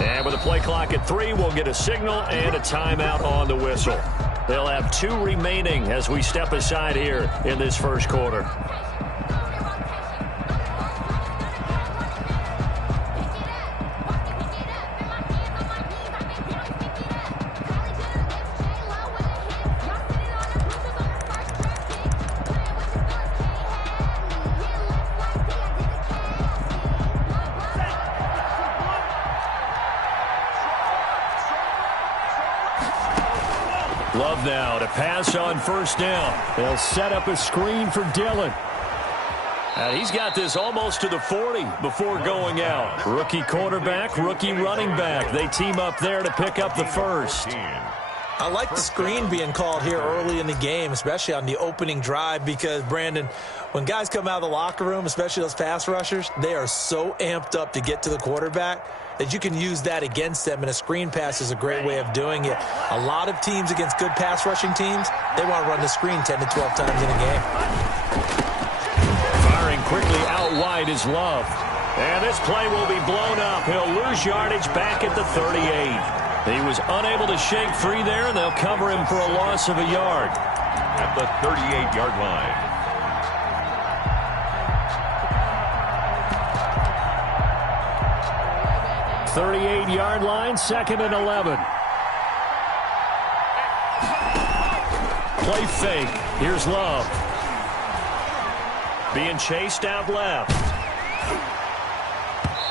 And with a play clock at 3, we'll get a signal and a timeout on the whistle. They'll have 2 remaining as we step aside here in this first quarter. Love now to pass on first down. They'll set up a screen for Dillon. And he's got this almost to the 40 before going out. Rookie quarterback, rookie running back. They team up there to pick up the first. I like the screen being called here early in the game, especially on the opening drive, because, Brandon, when guys come out of the locker room, especially those pass rushers, they are so amped up to get to the quarterback that you can use that against them, and a screen pass is a great way of doing it. A lot of teams against good pass rushing teams, they want to run the screen 10 to 12 times in a game. Firing quickly out wide is Love. And this play will be blown up. He'll lose yardage back at the 38. He was unable to shake free there, and they'll cover him for a loss of a yard. At the 38-yard line. 38-yard line, 2nd and 11. Play fake. Here's Love. Being chased out left.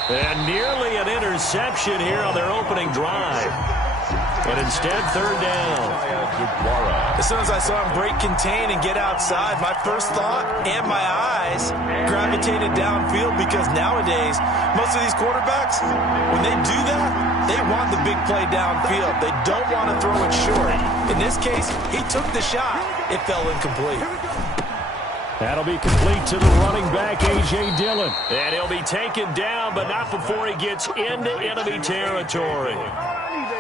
And nearly an interception here on their opening drive. But instead, 3rd down. As soon as I saw him break contain and get outside, my first thought and my eyes gravitated downfield, because nowadays, most of these quarterbacks, when they do that, they want the big play downfield. They don't want to throw it short. In this case, he took the shot. It fell incomplete. That'll be complete to the running back, A.J. Dillon. And he'll be taken down, but not before he gets into enemy territory.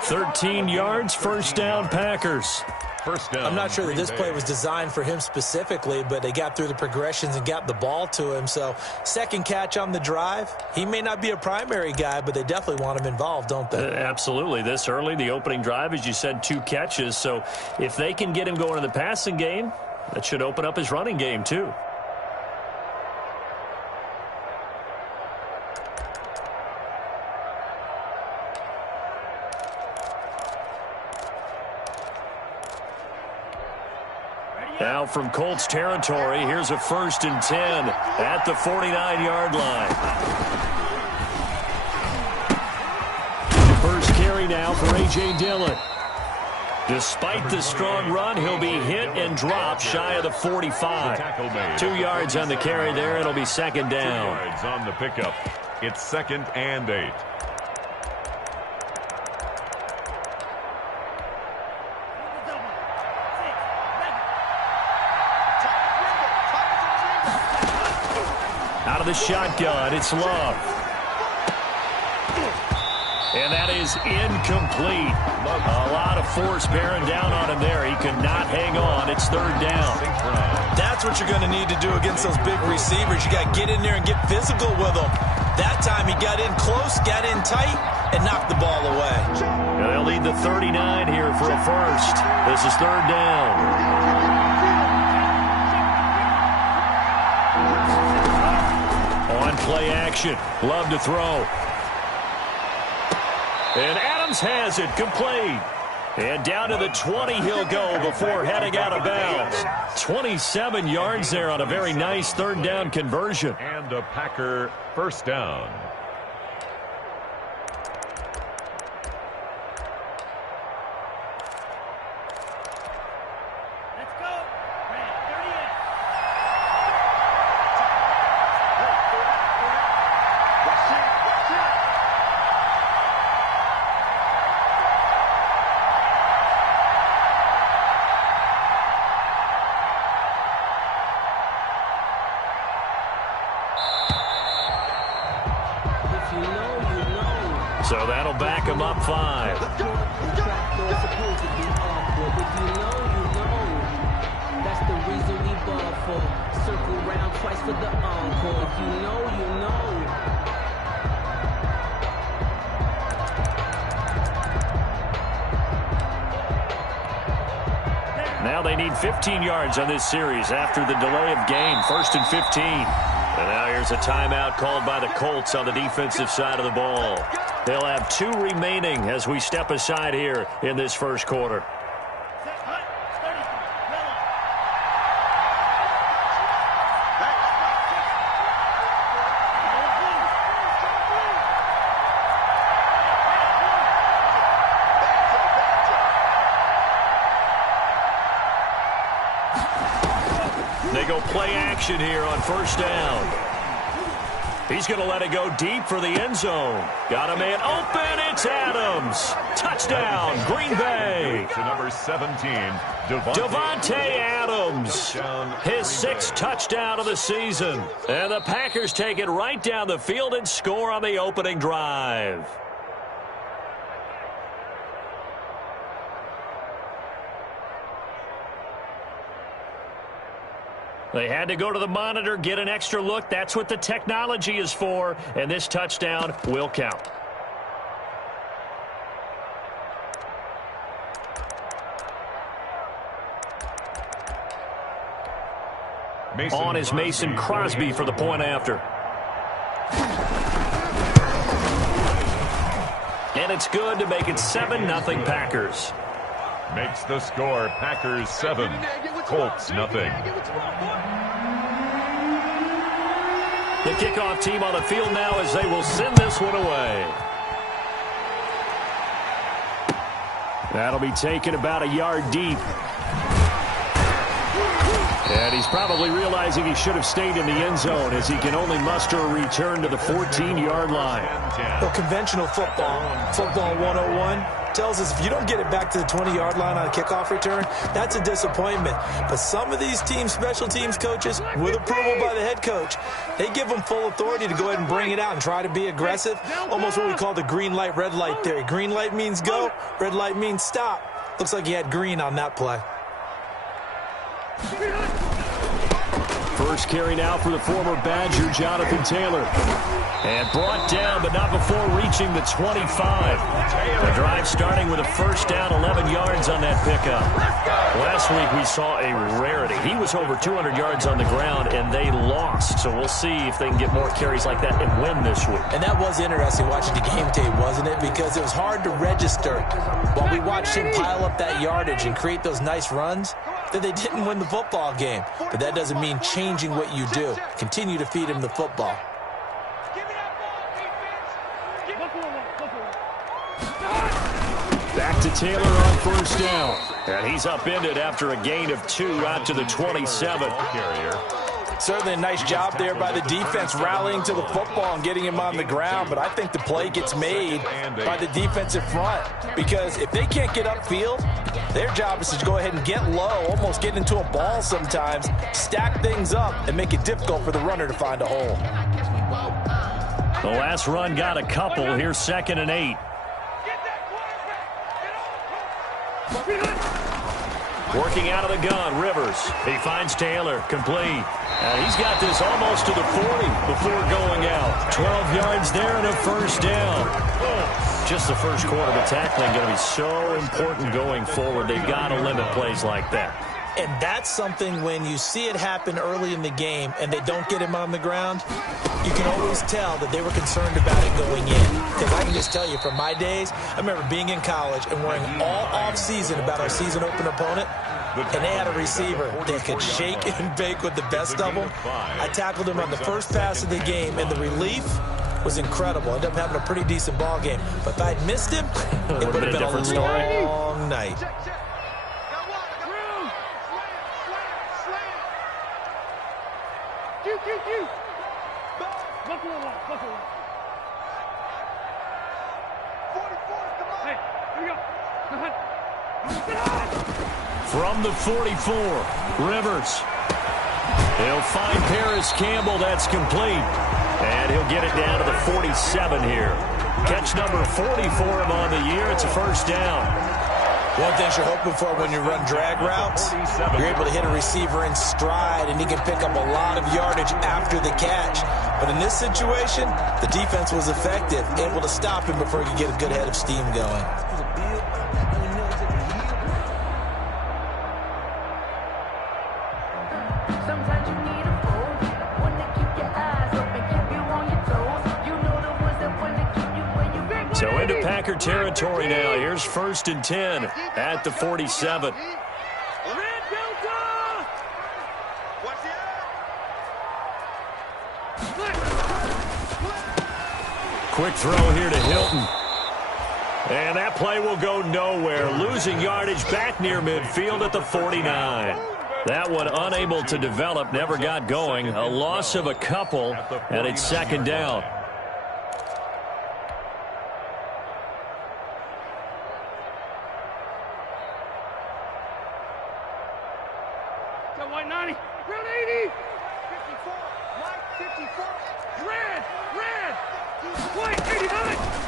13 yards, first down, Packers. First down. I'm not sure that this play was designed for him specifically, but they got through the progressions and got the ball to him. So, second catch on the drive. He may not be a primary guy, but they definitely want him involved, don't they? Absolutely. This early, the opening drive, as you said, 2 catches. So, if they can get him going in the passing game, that should open up his running game, too. Now from Colts territory, here's a 1st and 10 at the 49-yard line. First carry now for A.J. Dillon. Despite the strong run, he'll be hit and dropped shy of the 45. 2 yards on the carry there. It'll be 2nd down. 2 yards on the pickup. It's 2nd and 8. Out of the shotgun, it's Love. And that is incomplete. A lot of force bearing down on him there. He could not hang on. It's 3rd down. That's what you're going to need to do against those big receivers. You got to get in there and get physical with them. That time he got in close, got in tight, and knocked the ball away. And they'll lead the 39 here for a first. This is 3rd down. On play action. Love to throw. And Adams has it complete. And down to the 20 he'll go before heading out of bounds. 27 yards there on a very nice 3rd down conversion. And a Packer first down. So that'll back him up 5. That's the reason we ball for. Circle round twice for the encore. If you know, you know. Well, they need 15 yards on this series after the delay of game. 1st and 15. And now here's a timeout called by the Colts on the defensive side of the ball. They'll have 2 remaining as we step aside here in this first quarter. They go play action here on 1st down. He's going to let it go deep for the end zone. Got a man open. It's Adams. Touchdown, Green Bay. To number 17, Davante Adams. His 6th touchdown of the season. And the Packers take it right down the field and score on the opening drive. They had to go to the monitor, get an extra look. That's what the technology is for. And this touchdown will count. On is Mason Crosby for the point after. And it's good to make it 7-0 Packers. Makes the score Packers 7, Colts nothing. The kickoff team on the field now as they will send this one away. That'll be taken about a yard deep. And he's probably realizing he should have stayed in the end zone as he can only muster a return to the 14-yard line. Well, conventional football 101, tells us if you don't get it back to the 20-yard line on a kickoff return, that's a disappointment. But some of these special teams coaches, with approval by the head coach, they give them full authority to go ahead and bring it out and try to be aggressive. Almost what we call the green light, red light theory. Green light means go, red light means stop. Looks like he had green on that play. First carry now for the former Badger, Jonathan Taylor. And brought down, but not before reaching the 25. The drive starting with a 1st down, 11 yards on that pickup. Last week we saw a rarity. He was over 200 yards on the ground, and they lost. So we'll see if they can get more carries like that and win this week. And that was interesting watching the game tape, wasn't it? Because it was hard to register while we watched him pile up that yardage and create those nice runs that they didn't win the football game. But that doesn't mean changing what you do. Continue to feed him the football. Back to Taylor on 1st down. And he's upended after a gain of 2 out to the 27. Certainly a nice job there by the defense rallying to the football and getting him on the ground. But I think the play gets made by the defensive front. Because if they can't get upfield, their job is to go ahead and get low, almost get into a ball sometimes, stack things up, and make it difficult for the runner to find a hole. The last run got a couple. Here's 2nd and 8. Working out of the gun, Rivers. He finds Taylor, complete. And he's got this almost to the 40 before going out. 12 yards there and a 1st down. Just the first quarter, but tackling going to be so important going forward. They've got to limit plays like that. And that's something when you see it happen early in the game and they don't get him on the ground, you can always tell that they were concerned about it going in. Because I can just tell you from my days, I remember being in college and worrying all off-season about our season open opponent. And they had a receiver that could shake and bake with the best of them. I tackled him on the first pass of the game, and the relief was incredible. I ended up having a pretty decent ball game. But if I'd missed him, it would have been a different story. Long night. From the 44, Rivers. He'll find Paris Campbell. That's complete. And he'll get it down to the 47 here. Catch number 40 for him on the year. It's a 1st down. One thing you're hoping for when you run drag routes, you're able to hit a receiver in stride, and he can pick up a lot of yardage after the catch. But in this situation, the defense was effective, able to stop him before he could get a good head of steam going. So into Packer territory now. Here's 1st and 10 at the 47. Quick throw here to Hilton. And that play will go nowhere. Losing yardage back near midfield at the 49. That one unable to develop, never got going. A loss of a couple, and it's 2nd down.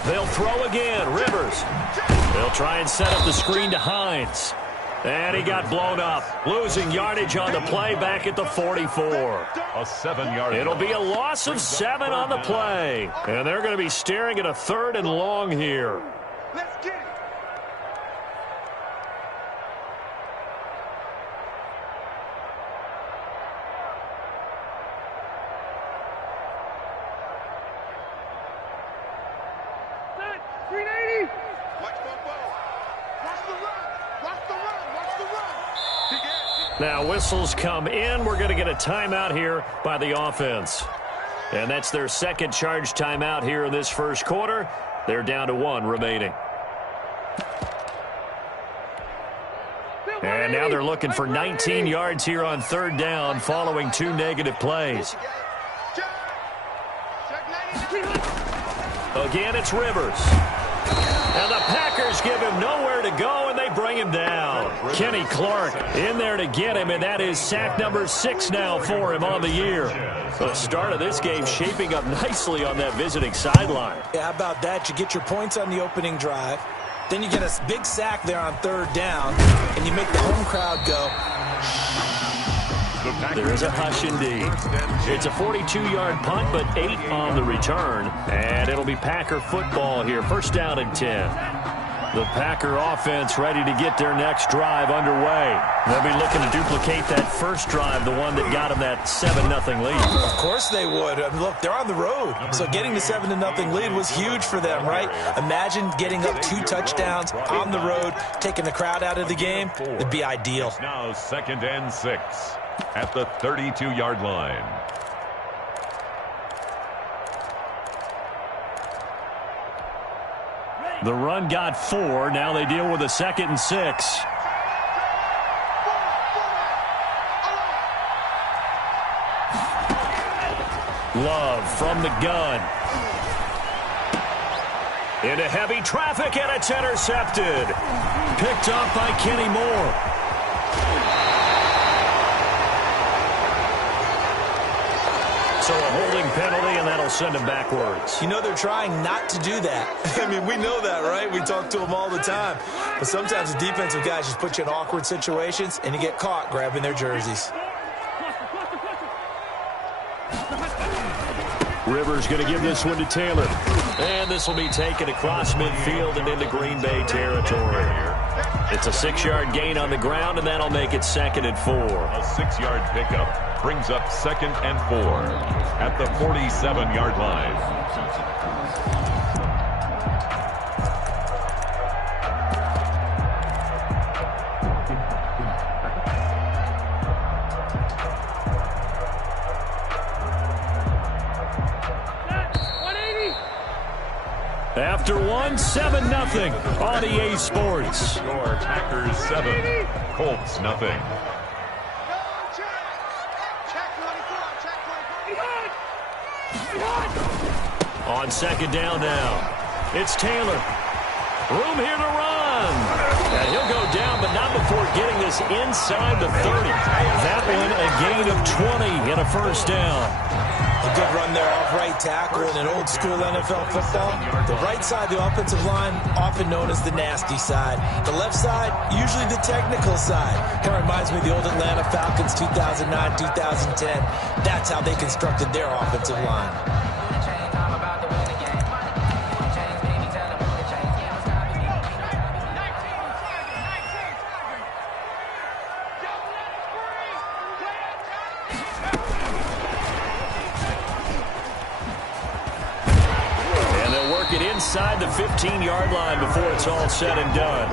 They'll throw again. Rivers. They'll try and set up the screen to Hines. And he got blown up. Losing yardage on the play back at the 44. A 7-yard. It'll be a loss of 7 on the play. And they're going to be staring at a 3rd and long here. Let's get it. Now whistles come in. We're going to get a timeout here by the offense. And that's their 2nd charge timeout here in this 1st quarter. They're down to 1 remaining. And now they're looking for 19 yards here on 3rd down following 2 negative plays. Again, it's Rivers. And the Packers give him nowhere to go, and they bring him down. Kenny Clark in there to get him, and that is sack number 6 now for him on the year. The start of this game shaping up nicely on that visiting sideline. Yeah, how about that? You get your points on the opening drive. Then you get a big sack there on 3rd down, and you make the home crowd go. There is a hush indeed. It's a 42-yard punt, but 8 on the return. And it'll be Packer football here. 1st down and 10. The Packer offense ready to get their next drive underway. They'll be looking to duplicate that first drive, the one that got them that 7-0 lead. Of course they would. I mean, look, they're on the road. So getting the 7-0 lead was huge for them, right? Imagine getting up 2 touchdowns on the road, taking the crowd out of the game. It'd be ideal. Now 2nd and 6 at the 32-yard line. The run got 4. Now they deal with a 2nd and 6. Love from the gun. Into heavy traffic, and it's intercepted. Picked up by Kenny Moore. So a holding penalty, and that'll send him backwards. You know they're trying not to do that. I mean, we know that, right? We talk to them all the time. But sometimes the defensive guys just put you in awkward situations, and you get caught grabbing their jerseys. Rivers going to give this one to Taylor. And this will be taken across midfield and into Green Bay territory. It's a 6-yard gain on the ground, and that'll make it 2nd and 4. A 6-yard pickup brings up 2nd and 4 at the 47-yard line. After 7-0 on EA Sports. Score Packers 7, Colts nothing. On 2nd down now, it's Taylor. Room here to run. And he'll go down, but not before getting this inside the 30. That one a gain of 20 and a 1st down. A good run there off right tackle in an old-school NFL football. The right side, the offensive line, often known as the nasty side. The left side, usually the technical side. Kind of reminds me of the old Atlanta Falcons 2009, 2010. That's how they constructed their offensive line. inside the 15-yard line before it's all said and done.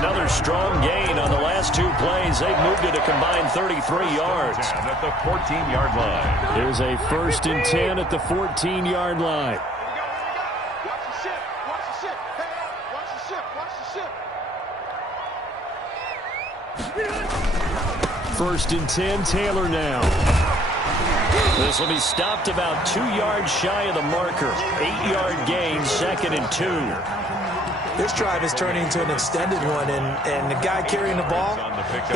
Another strong gain on the last 2 plays. They've moved it a combined 33 yards. At the 14-yard line. Here's a 1st and 10 at the 14-yard line. First and 10, Taylor now. This will be stopped about 2 yards shy of the marker. 8-yard gain, 2nd and 2. This drive is turning into an extended one, and the guy carrying the ball,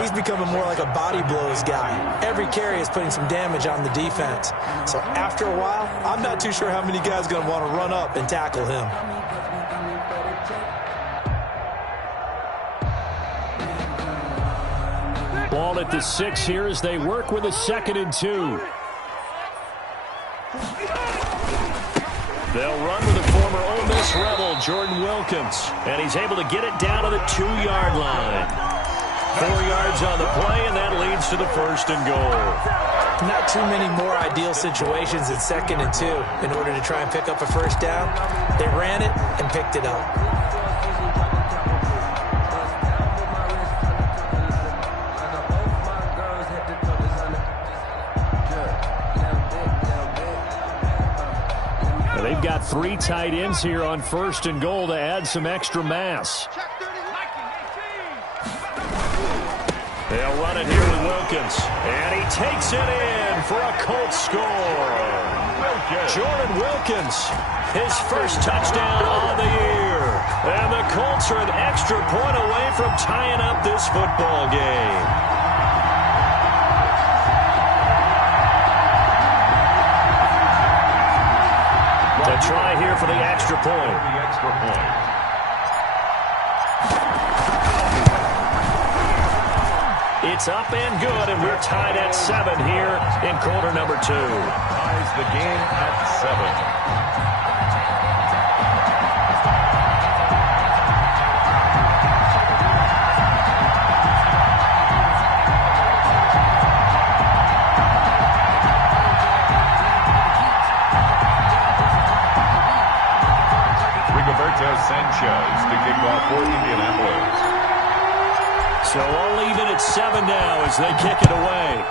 he's becoming more like a body blows guy. Every carry is putting some damage on the defense. So after a while, I'm not too sure how many guys are going to want to run up and tackle him. Ball at the 6 here as they work with a 2nd and 2. They'll run with the former Ole Miss Rebel, Jordan Wilkins. And he's able to get it down to the 2-yard line. 4 yards on the play, and that leads to the 1st and goal. Not too many more ideal situations at 2nd and 2 in order to try and pick up a 1st down. They ran it and picked it up. They've got 3 tight ends here on 1st and goal to add some extra mass. They'll run it here with Wilkins. And he takes it in for a Colts score. Jordan Wilkins, his 1st touchdown on the year. And the Colts are an extra point away from tying up this football game. A try here for the extra point. It's up and good, and we're tied at 7 here in quarter number 2. Ties the game at 7. Sanchez to kick off for Indianapolis. So all even at 7 now as they kick it away.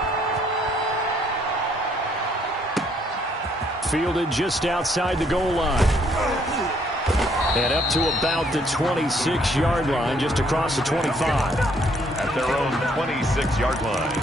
Fielded just outside the goal line. And up to about the 26-yard line, just across the 25. At their own 26-yard line.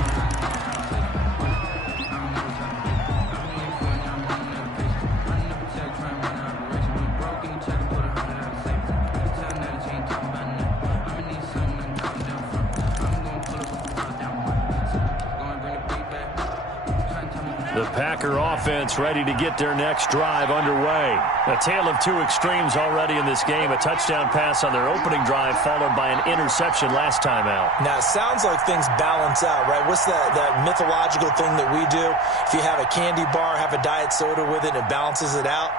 The Packer offense ready to get their next drive underway. A tale of 2 extremes already in this game. A touchdown pass on their opening drive followed by an interception last time out. Now, it sounds like things balance out, right? What's that mythological thing that we do? If you have a candy bar, have a diet soda with it, it balances it out.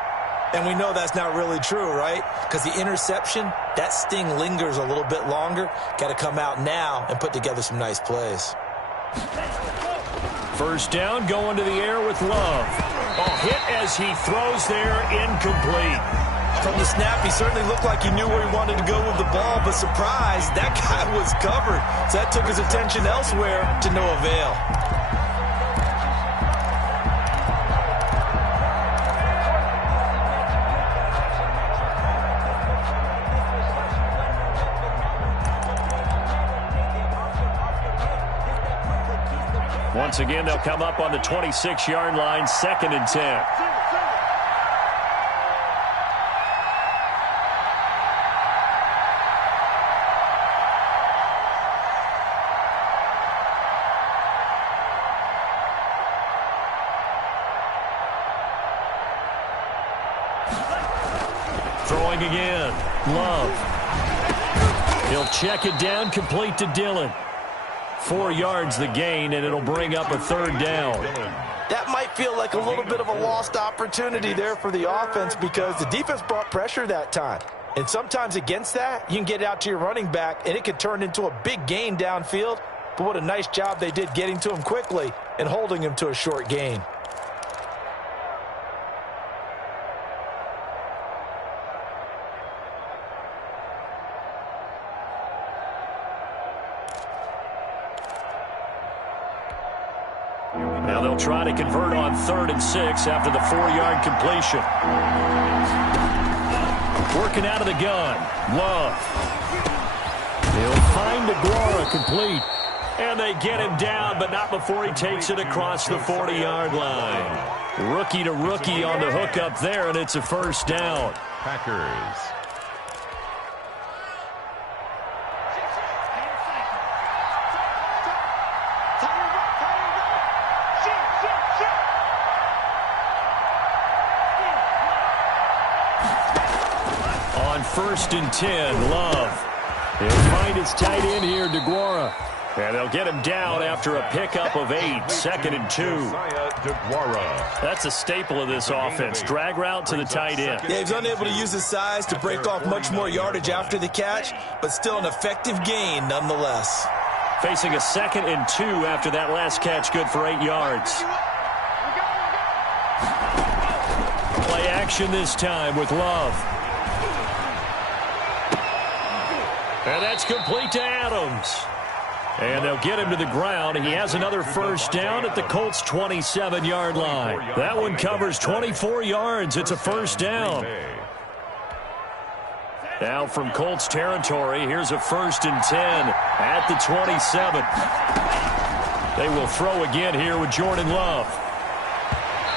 And we know that's not really true, right? Because the interception, that sting lingers a little bit longer. Got to come out now and put together some nice plays. 1st down, going to the air with Love. A hit as he throws there, incomplete. From the snap, he certainly looked like he knew where he wanted to go with the ball, but surprise, that guy was covered. So that took his attention elsewhere to no avail. Once again, they'll come up on the 26-yard line, 2nd and 10. Throwing again. Love. He'll check it down, complete to Dillon. 4 yards the gain, and it'll bring up a 3rd down. That might feel like a little bit of a lost opportunity there for the offense because the defense brought pressure that time. And sometimes against that, you can get it out to your running back, and it could turn into a big gain downfield. But what a nice job they did getting to him quickly and holding him to a short gain. Now they'll try to convert on 3rd and 6 after the 4-yard completion. Working out of the gun. Love. He'll find DeGuara complete. And they get him down, but not before he takes it across the 40-yard line. Rookie to rookie on the hookup there, and it's a first down. Packers. On 1st and 10, Love. He'll find his tight end here, DeGuara. And they'll get him down after a pickup of 8, 2nd and 2. That's a staple of this offense. Drag route to the tight end. Yeah, he's unable to use his size to break off much more yardage after the catch, but still an effective gain nonetheless. Facing a 2nd and 2 after that last catch, good for 8 yards. Play action this time with Love. And that's complete to Adams. And they'll get him to the ground. He has another first down at the Colts' 27-yard line. That one covers 24 yards. It's a first down. Now from Colts territory, here's a 1st and 10 at the 27. They will throw again here with Jordan Love.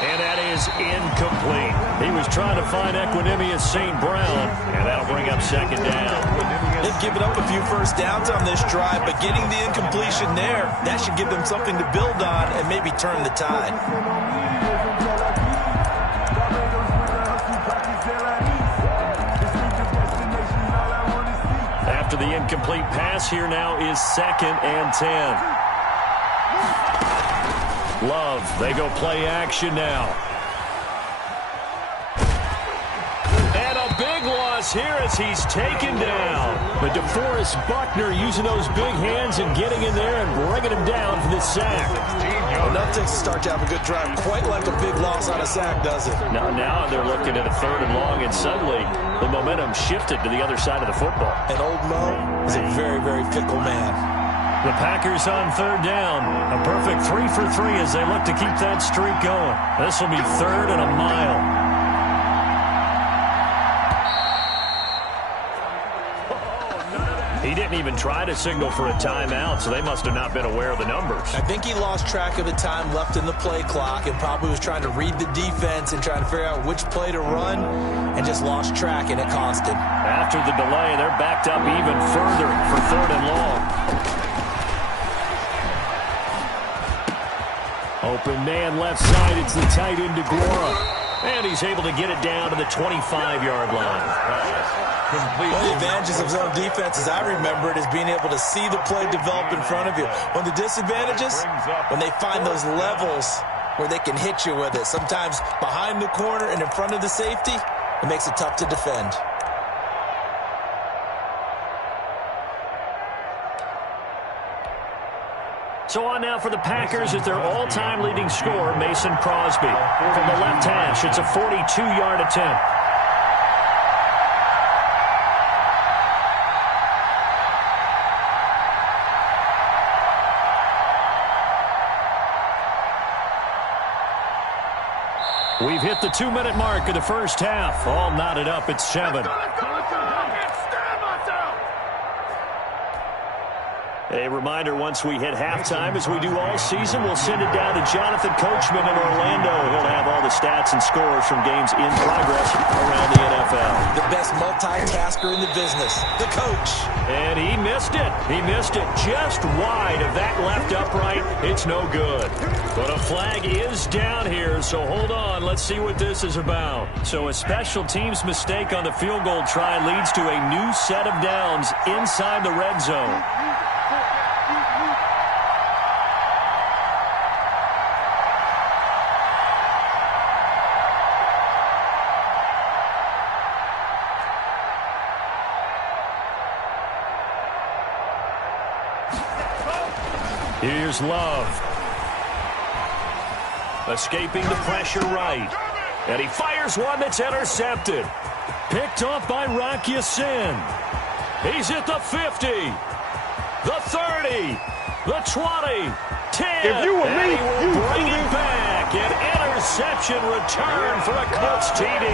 And that is incomplete. He was trying to find Equanimous St. Brown, and that'll bring up 2nd down. They've given up a few first downs on this drive, but getting the incompletion there, that should give them something to build on and maybe turn the tide. After the incomplete pass, here now is 2nd and 10. Love, they go play action now. And a big loss here as he's taken down. But DeForest Buckner using those big hands and getting in there and bringing him down for the sack. Enough to start to have a good drive, quite like a big loss on a sack, does it? Now they're looking at a 3rd and long, and suddenly the momentum shifted to the other side of the football. And old Mo is a very, very fickle man. The Packers on 3rd down. A perfect 3 for 3 as they look to keep that streak going. This will be 3rd and a mile. He didn't even try to signal for a timeout, so they must have not been aware of the numbers. I think he lost track of the time left in the play clock and probably was trying to read the defense and trying to figure out which play to run and just lost track, and it cost him. After the delay, they're backed up even further for 3rd and long. Open man left side. It's the tight end DeGuara. And he's able to get it down to the 25-yard line. One of the advantages of zone defense, as I remember it, is being able to see the play develop in front of you. One of the disadvantages, when they find those levels where they can hit you with it, sometimes behind the corner and in front of the safety, it makes it tough to defend. So on now for the Packers at their all-time leading scorer, Mason Crosby. From the left hash, it's a 42-yard attempt. We've hit the 2-minute mark of the first half. All knotted up at 7. A reminder, once we hit halftime, as we do all season, we'll send it down to Jonathan Coachman in Orlando. He'll have all the stats and scores from games in progress around the NFL. The best multitasker in the business, the coach. And he missed it. He missed it just wide of that left upright. It's no good. But a flag is down here, so hold on. Let's see what this is about. So a special teams mistake on the field goal try leads to a new set of downs inside the red zone. Here's Love. Escaping the pressure right. And he fires one that's intercepted. Picked off by Rock Ya-Sin. He's at the 50. The 30. the 20, 10. If you were and me, he will you bring it back. An interception return for a Colts TD.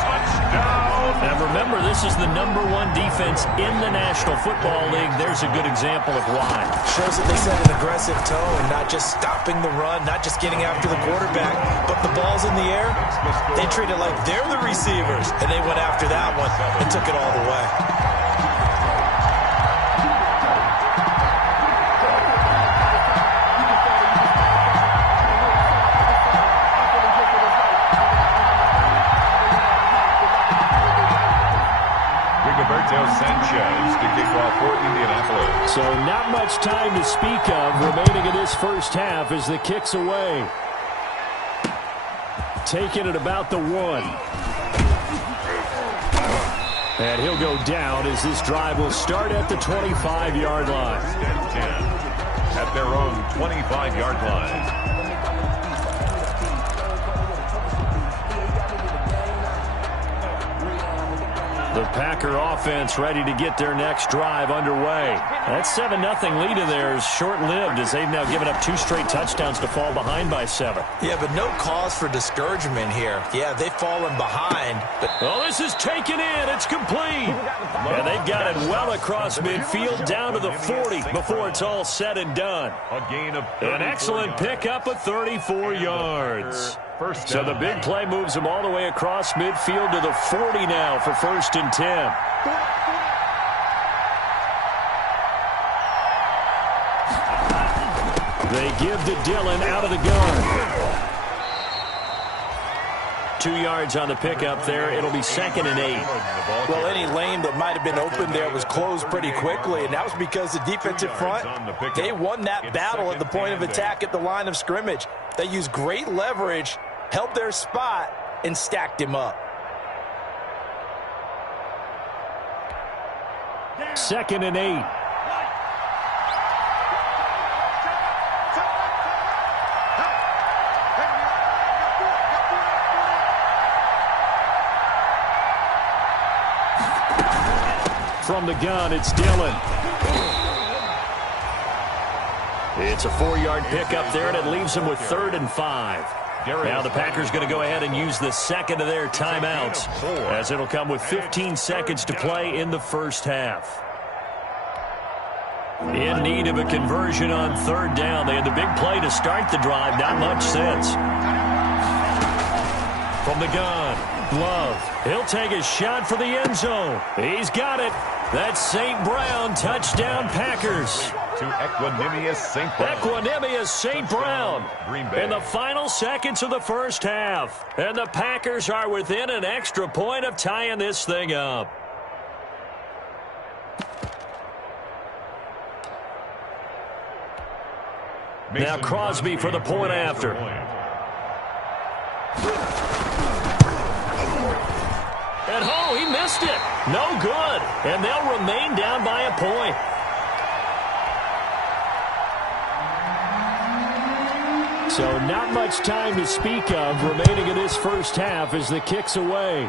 Touchdown. Now remember, this is the #1 defense in the National Football League. There's a good example of why. Shows that they set an aggressive tone, not just stopping the run, not just getting after the quarterback, but the ball's in the air. They treat it like they're the receivers, and they went after that one and took it all the way. Sanchez to kick off for Indianapolis. So not much time to speak of remaining in this first half as the kick's away. Taking it about the 1. And he'll go down as this drive will start at the 25-yard line. 10 at their own 25-yard line. The Packer offense ready to get their next drive underway. That 7-0 lead of theirs short-lived as they've now given up 2 straight touchdowns to fall behind by 7. Yeah, but no cause for discouragement here. Yeah, they've fallen behind. But oh, this is taken in. It's complete. And they've got it well across midfield down to the 40 before it's all said and done. A gain of an excellent pickup of 34 yards. So the big play moves them all the way across midfield to the 40 now for 1st and 10. They give to Dillon out of the gun. 2 yards on the pickup there. It'll be 2nd and 8. Well, any lane that might have been open there was closed pretty quickly, and that was because the defensive front, they won that battle at the point of attack at the line of scrimmage. They used great leverage, held their spot, and stacked him up. 2nd and 8. From the gun, it's Dillon. It's a 4-yard pickup there, and it leaves them with 3rd and 5. Now the Packers going to go ahead and use the second of their timeouts as it'll come with 15 seconds to play in the first half. In need of a conversion on 3rd down. They had the big play to start the drive. Not much sense. From the gun, Love. He'll take a shot for the end zone. He's got it. That's St. Brown. Touchdown, Packers. To Equanimous St. Brown. Equanimous St. Brown in the final seconds of the first half. And the Packers are within an extra point of tying this thing up. Now Crosby for the point after. And oh, he missed it. No good. And they'll remain down by a point. So not much time to speak of remaining in this first half as the kick's away.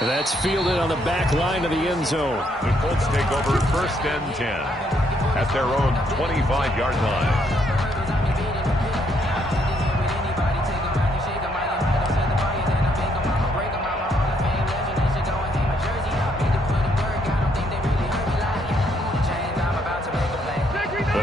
That's fielded on the back line of the end zone. The Colts take over 1st and 10 at their own 25-yard line.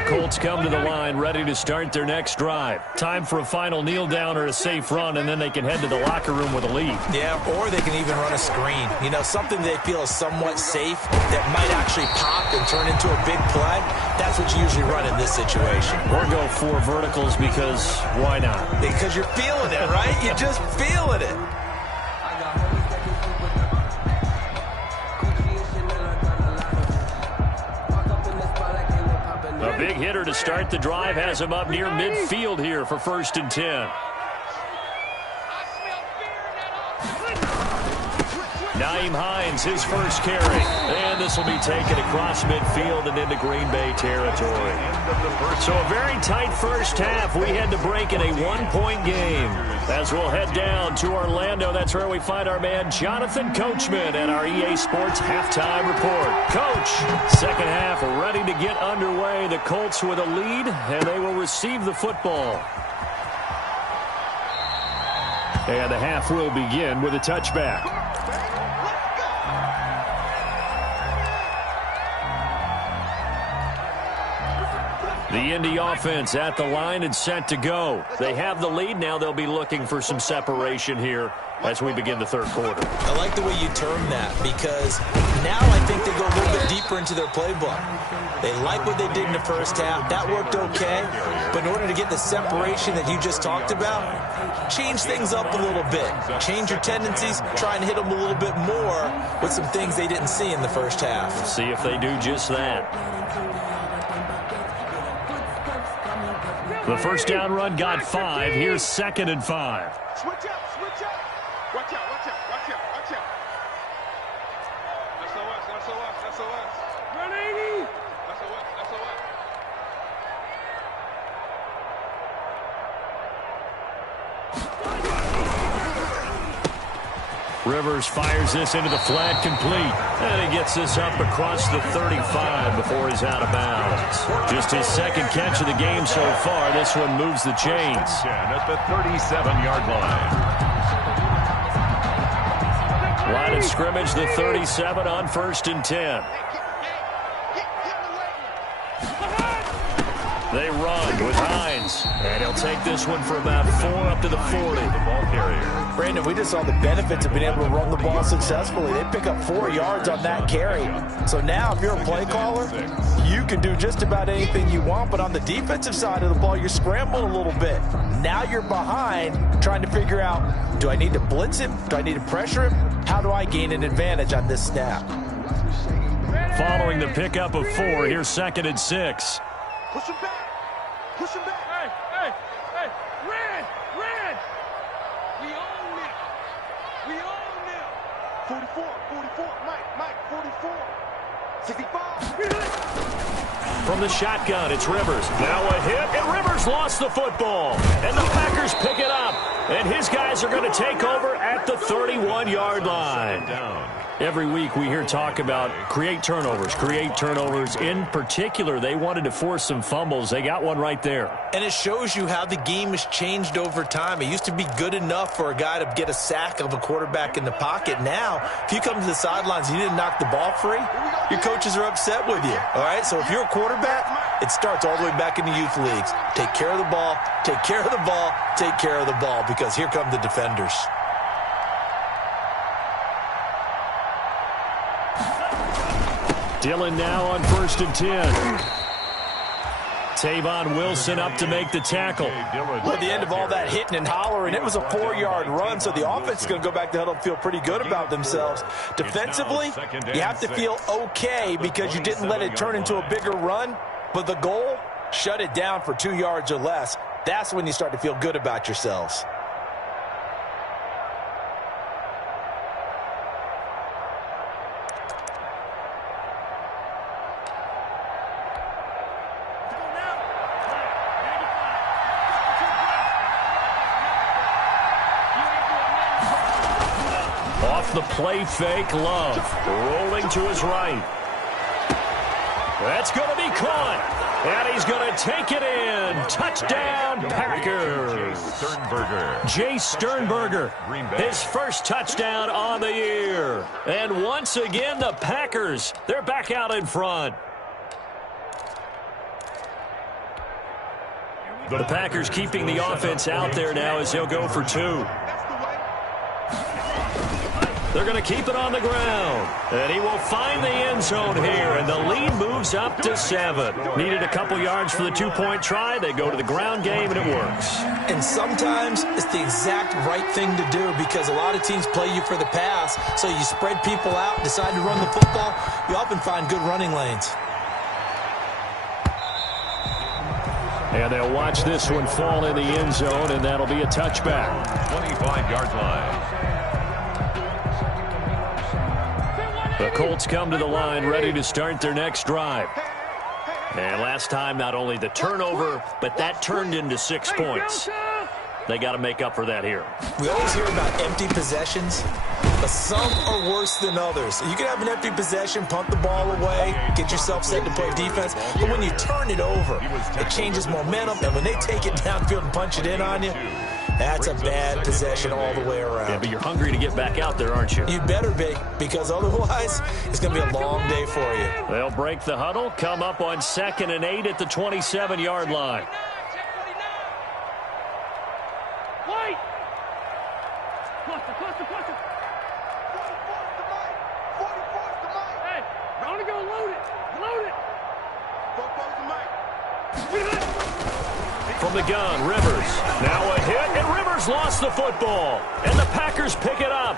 Colts come to the line ready to start their next drive. Time for a final kneel down or a safe run, and then they can head to the locker room with a lead. Yeah, or they can even run a screen. You know, something they feel is somewhat safe that might actually pop and turn into a big play. That's what you usually run in this situation. Or go 4 verticals because why not? Because you're feeling it, right? You're just feeling it. A big hitter to start the drive has him up near midfield here for 1st and 10. Nyheim Hines, his first carry. And this will be taken across midfield and into Green Bay territory. So a very tight first half. We had to break in a 1-point game. As we'll head down to Orlando, that's where we find our man Jonathan Coachman at our EA Sports Halftime Report. Coach, second half ready to get underway. The Colts with a lead, and they will receive the football. And the half will begin with a touchback. The Indy offense at the line and set to go. They have the lead. Now they'll be looking for some separation here as we begin the third quarter. I like the way you term that because now I think they go a little bit deeper into their playbook. They like what they did in the first half. That worked okay. But in order to get the separation that you just talked about, change things up a little bit. Change your tendencies. Try and hit them a little bit more with some things they didn't see in the first half. We'll see if they do just that. The first down run got 5. Here's 2nd and 5. Switch up, switch up. Watch out, watch out, watch out, watch out. SOS. Run 80. SOS. Rivers fires this into the flat, complete. And he gets this up across the 35 before he's out of bounds. Just his second catch of the game so far. This one moves the chains. At the 37-yard line. Line of scrimmage, the 37 on 1st and 10. They run with Hines, and he'll take this one for about 4 up to the 40. The ball carrier. Brandon, we just saw the benefits of being able to run the ball successfully. They pick up 4 yards on that carry. So now if you're a play caller, you can do just about anything you want. But on the defensive side of the ball, you're scrambling a little bit. Now you're behind trying to figure out, do I need to blitz him? Do I need to pressure him? How do I gain an advantage on this snap? Following the pickup of 4, here's 2nd and 6. Push him back. Push him back. Hey. Red. We own it. 44. Mike, 44. 65. From the shotgun, it's Rivers. Now a hit, and Rivers lost the football. And the Packers pick it up. And his guys are going to take over at the 31-yard line. Every week we hear talk about create turnovers. In particular, they wanted to force some fumbles. They got one right there. And it shows you how the game has changed over time. It used to be good enough for a guy to get a sack of a quarterback in the pocket. Now, if you come to the sidelines and you didn't knock the ball free, your coaches are upset with you. All right? So if you're a quarterback, it starts all the way back in the youth leagues. Take care of the ball, take care of the ball, take care of the ball, because here come the defenders. Dillon now on 1st and 10. Tavon Wilson up to make the tackle. Well, at the end of all that hitting and hollering, it was a 4-yard run, so the offense is going to go back to huddle and feel pretty good about themselves. Defensively, you have to feel okay because you didn't let it turn into a bigger run, but the goal, shut it down for 2 yards or less. That's when you start to feel good about yourselves. The play fake, Love rolling to his right. That's going to be caught, and he's going to take it in. Touchdown, Packers. Jay Sternberger, his first touchdown on the year. And once again, the Packers, they're back out in front. The Packers keeping the offense out there now as they'll go for 2. They're going to keep it on the ground. And he will find the end zone here. And the lead moves up to 7. Needed a couple yards for the 2-point try. They go to the ground game, and it works. And sometimes it's the exact right thing to do because a lot of teams play you for the pass. So you spread people out, decide to run the football. You often find good running lanes. And they'll watch this one fall in the end zone, and that'll be a touchback. 25-yard line. The Colts come to the line ready to start their next drive. And last time, not only the turnover, but that turned into 6 points. They got to make up for that here. We always hear about empty possessions, but some are worse than others. You can have an empty possession, punt the ball away, get yourself set to play defense, but when you turn it over, it changes momentum, and when they take it downfield and punch it in on you, that's a bad possession all the way around. Yeah, but you're hungry to get back out there, aren't you? You better be, because otherwise it's going to be a long day for you. They'll break the huddle, come up on 2nd and 8 at the 27-yard line. From the gun, Rivers. Now a hit, and Rivers lost the football. And the Packers pick it up.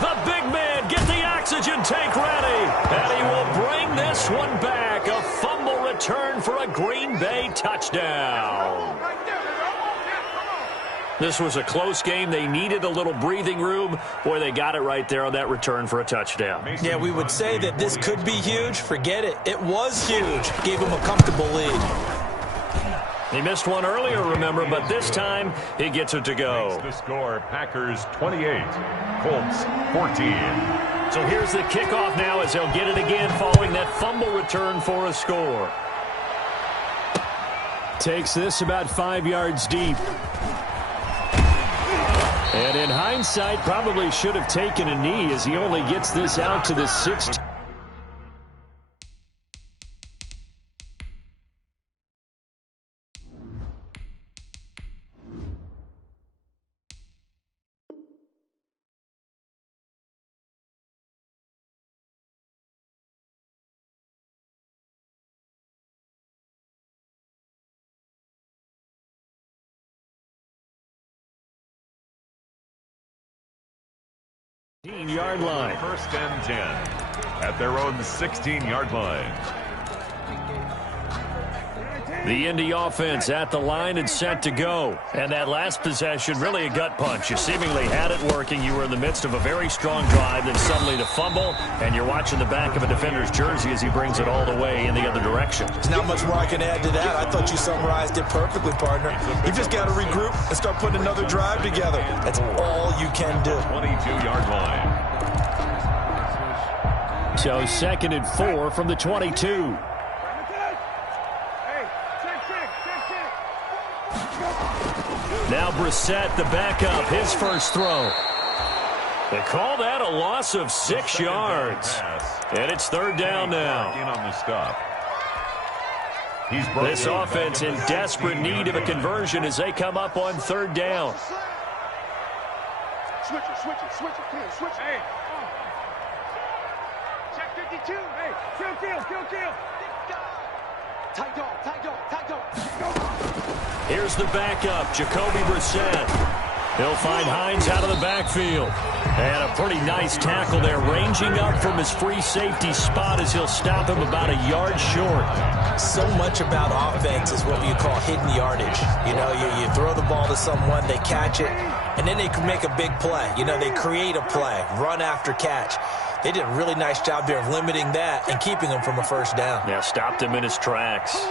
The big man, get the oxygen tank ready. And he will bring this one back. A fumble return for a Green Bay touchdown. This was a close game. They needed a little breathing room. Boy, they got it right there on that return for a touchdown. Yeah, we would say that this could be huge. Forget it. It was huge. Gave him a comfortable lead. He missed one earlier, remember, but this time he gets it to go. The score, Packers 28, Colts 14. So here's the kickoff now as they'll get it again following that fumble return for a score. Takes this about 5 yards deep. And in hindsight, probably should have taken a knee as he only gets this out to the 16. Yard line. 1st and 10 at their own 16-yard line. The Indy offense at the line and set to go. And that last possession, really a gut punch. You seemingly had it working. You were in the midst of a very strong drive, then suddenly the fumble, and you're watching the back of a defender's jersey as he brings it all the way in the other direction. There's not much more I can add to that. I thought you summarized it perfectly, partner. You just got to regroup and start putting another drive together. That's all you can do. 22-yard line. So 2nd and 4 from the 22. Now Brissett, the backup, his first throw. They call that a loss of 6 yards. And it's 3rd down now. On the stop. This offense in desperate need of a conversion as they come up on 3rd down. Switch it. Come on, switch it. Hey. Check 52. Hey, kill. Tight dog. Here's the backup, Jacoby Brissett. He'll find Hines out of the backfield. And a pretty nice tackle there, ranging up from his free safety spot as he'll stop him about a yard short. So much about offense is what you call hidden yardage. You know, you throw the ball to someone, they catch it, and then they can make a big play. You know, they create a play, run after catch. They did a really nice job there of limiting that and keeping him from a first down. Yeah, stopped him in his tracks.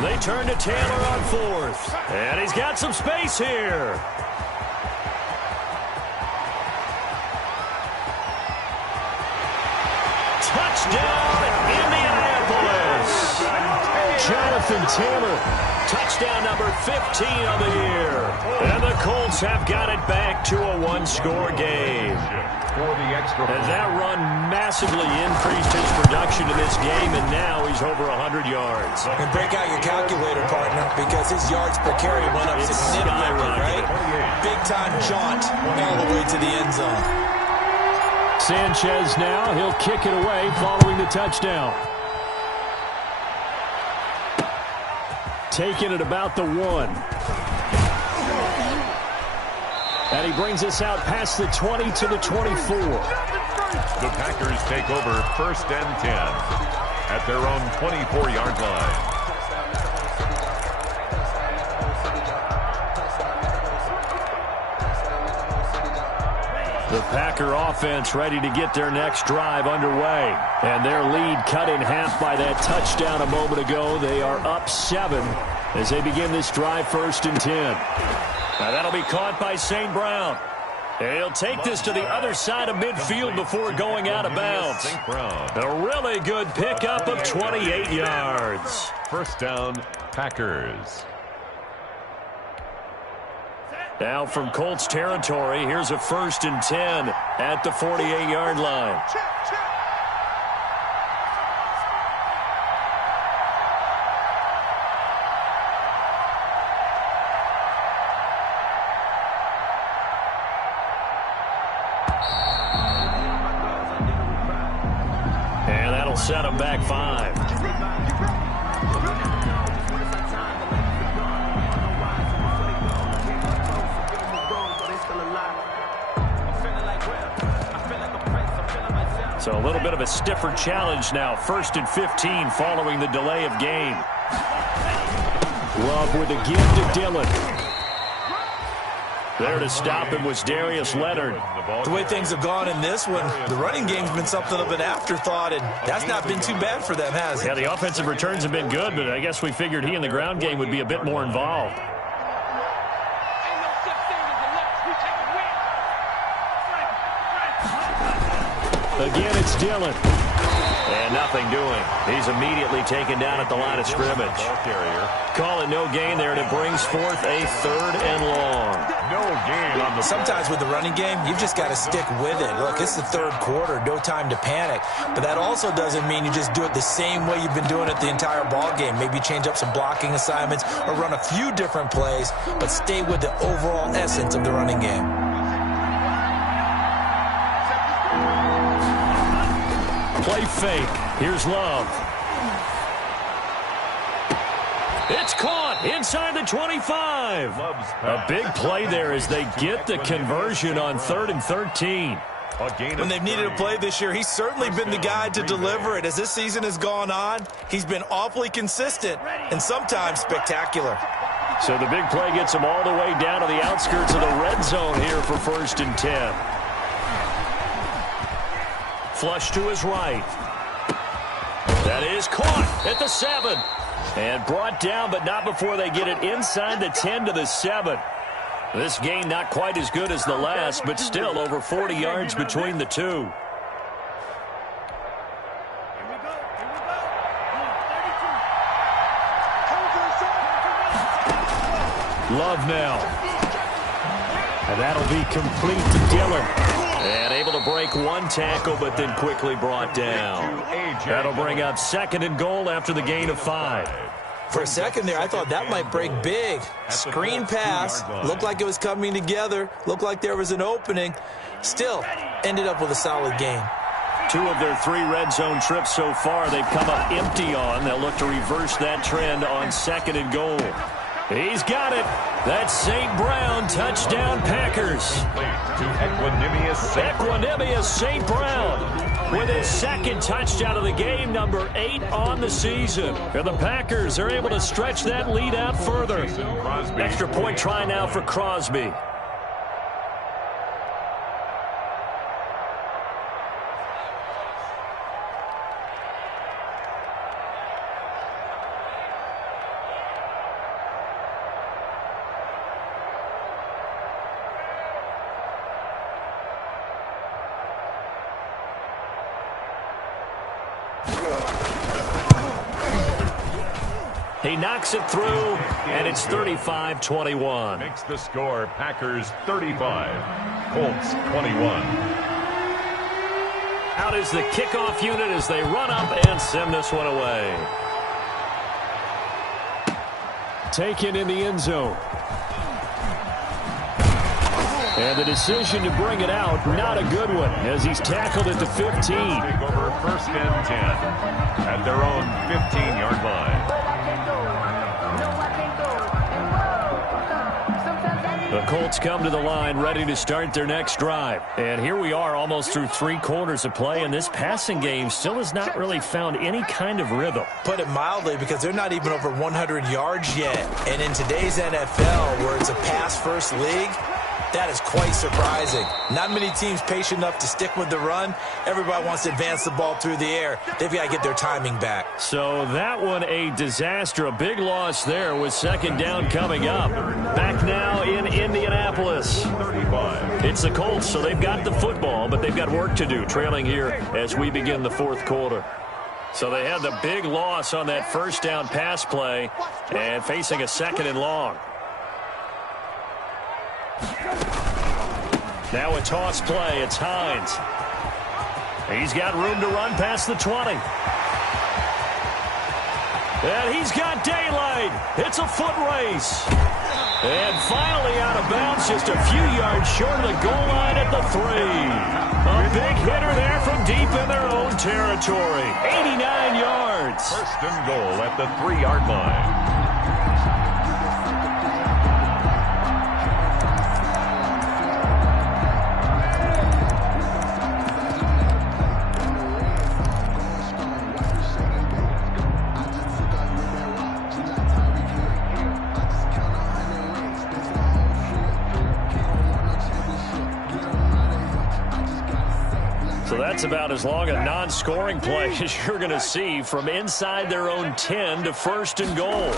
They turn to Taylor on 4th. And he's got some space here. Touchdown, Indianapolis. Jonathan Taylor, touchdown number 15 of the year. And the Colts have got it back to a one-score game. And that run massively increased his production in this game, and now he's over 100 yards. And break out your calculator, partner, because his yards per carry went up significantly, right? Big-time jaunt all the way to the end zone. Sanchez now, he'll kick it away following the touchdown. Taking it about the 1. And he brings us out past the 20 to the 24. The Packers take over 1st and 10 at their own 24-yard line. The Packer offense ready to get their next drive underway. And their lead cut in half by that touchdown a moment ago. They are up 7 as they begin this drive 1st and 10. Now that'll be caught by St. Brown. He'll take this to the other side of midfield before going out of bounds. A really good pickup of 28 yards. First down, Packers. Now from Colts territory, here's a 1st and 10 at the 48-yard line. And that'll set him back 5. So a little bit of a stiffer challenge now. 1st and 15 following the delay of game. Love with a give to Dillon. There to stop him was Darius Leonard. The way things have gone in this one, the running game's been something of an afterthought, and that's not been too bad for them, has it? Yeah, the offensive returns have been good, but I guess we figured he in the ground game would be a bit more involved. Again, it's Dillon. And nothing doing. He's immediately taken down at the line of scrimmage. Call it no gain there, and it brings forth a 3rd and long. No gain on the Sometimes with the running game, you've just got to stick with it. Look, it's the 3rd quarter, no time to panic. But that also doesn't mean you just do it the same way you've been doing it the entire ball game. Maybe change up some blocking assignments or run a few different plays, but stay with the overall essence of the running game. Play fake. Here's Love. It's caught inside the 25. A big play there as they get the conversion on 3rd and 13. When they've needed a play this year, he's certainly been the guy to deliver it. As this season has gone on, he's been awfully consistent and sometimes spectacular. So the big play gets him all the way down to the outskirts of the red zone here for 1st and 10. Flush to his right. That is caught at the 7. And brought down, but not before they get it inside the 10 to the 7. This gain not quite as good as the last, but still over 40 yards between the two. Love now. And that'll be complete to Dillon. And able to break one tackle, but then quickly brought down. That'll bring up 2nd and goal after the gain of 5. For a second there, I thought that might break big. Screen pass, looked like it was coming together, looked like there was an opening. Still, ended up with a solid gain. 2 of their 3 red zone trips so far, they've come up empty on. They'll look to reverse that trend on 2nd and goal. He's got it. That's St. Brown, touchdown Packers. Equanimous St. Brown with his 2nd touchdown of the game, number 8 on the season. And the Packers are able to stretch that lead out further. Extra point try now for Crosby. He knocks it through, and it's 35-21. Makes the score Packers 35, Colts 21. Out is the kickoff unit as they run up and send this one away. Taken in the end zone. And the decision to bring it out, not a good one, as he's tackled at the 15. Take over 1st and 10 at their own 15-yard line. The Colts come to the line ready to start their next drive. And here we are almost through 3 quarters of play, and this passing game still has not really found any kind of rhythm. Put it mildly, because they're not even over 100 yards yet. And in today's NFL, where it's a pass-first league, That is quite surprising. Not many teams patient enough to stick with the run. Everybody wants to advance the ball through the air. They've got to get their timing back. So that one a disaster. A big loss there with second down coming up. Back now in Indianapolis. It's the Colts, so they've got the football, but they've got work to do, trailing here as we begin the fourth quarter. So they had the big loss on that first down pass play and facing a second and long. Now a toss play. It's Hines. He's got room to run past the 20. And he's got daylight. It's a foot race. And finally out of bounds, just a few yards short of the goal line at the 3. A big hitter there from deep in their own territory. 89 yards. First and goal at the 3-yard line. That's about as long a non-scoring play as you're going to see from inside their own 10 to first and goal.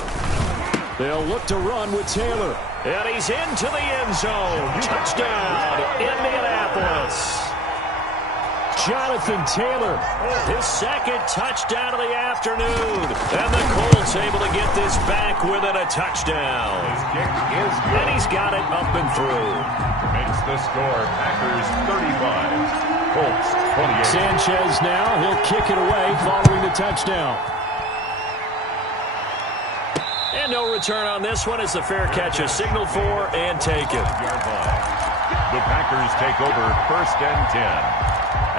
They'll look to run with Taylor. And he's into the end zone. Touchdown, Indianapolis. Jonathan Taylor, his second touchdown of the afternoon. And the Colts able to get this back within a touchdown. And he's got it up and through. Makes the score Packers 35. Colts 28. Sanchez now, he'll kick it away following the touchdown. And no return on this one as the fair catch is signaled for and taken. The Packers take over first and 10